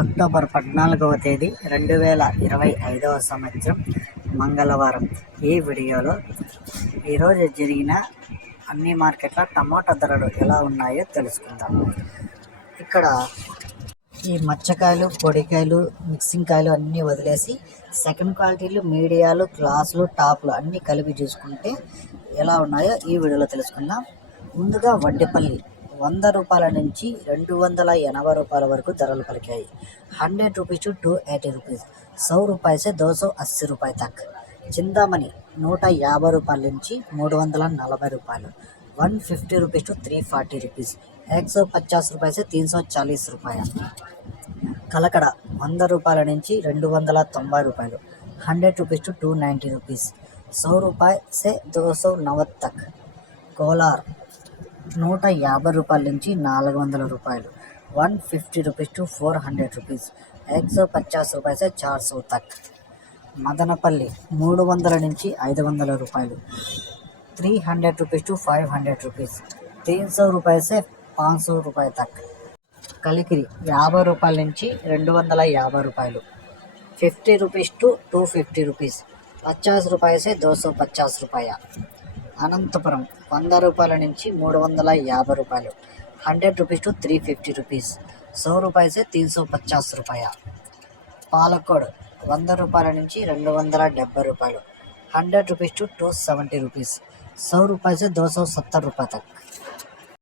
October 14వ తేదీ 2025వ సంవత్సరం మంగళవారం. ఈ వీడియోలో ఈరోజు జరిగిన అన్ని మార్కెట్ల టమోటా ధరలు ఎలా ఉన్నాయో తెలుసుకుందాం. ఇక్కడ ఈ మచ్చకాయలు, పొడికాయలు, మిక్సింగ్ కాయలు అన్నీ వదిలేసి సెకండ్ క్వాలిటీలు, మీడియాలు, క్లాసులు, టాప్లు అన్నీ కలిపి చూసుకుంటే ఎలా ఉన్నాయో ఈ వీడియోలో తెలుసుకుందాం. ముందుగా వడ్డేపల్లి 100 రూపాయల నుంచి 280 రూపాయల వరకు ధరలు పలికాయి. 100 రూపీస్ టు 280 రూపీస్, 100 రూపాయలు से 280 రూపాయ तक. చింతామణి 150 రూపాయల నుంచి 340 రూపాయలు, 150 రూపీస్ టు 340 రూపీస్, 150 రూపాయలు से 340 రూపాయ. కలకడ 100 రూపాయల నుంచి 290 రూపాయలు, 100 రూపీస్ టు 290 రూపీస్, 100 రూపాయలు से 290 तक. కోలార్ 150 రూపాయల నుంచి 400 రూపాయలు, 150 రూపీస్ టు 400 రూపీస్, 150 రూపాయలు से 400 तक. మదనపల్లి 300 నుంచి 500 రూపాయలు, 300 రూపీస్ టు 500 రూపీస్, 300 రూపాయలు से 500 రూపాయ तक. కలికిరి 50 రూపాయల నుంచి 250 రూపాయలు, 50 రూపీస్ టు 250 రూపీస్, 50 రూపాయలు से 250 రూపాయ. అనంతపురం 100 రూపాయల నుంచి 350 రూపాయలు, 100 రూపీస్ టు 350 రూపీస్, 100 రూపాయలు से 350 రూపాయ. పాలకోడ్ 100 రూపాయల నుంచి 270 రూపాయలు, 100 రూపీస్ టు 270 రూపీస్, 100 రూపాయలు से 270 రూపాయ तक.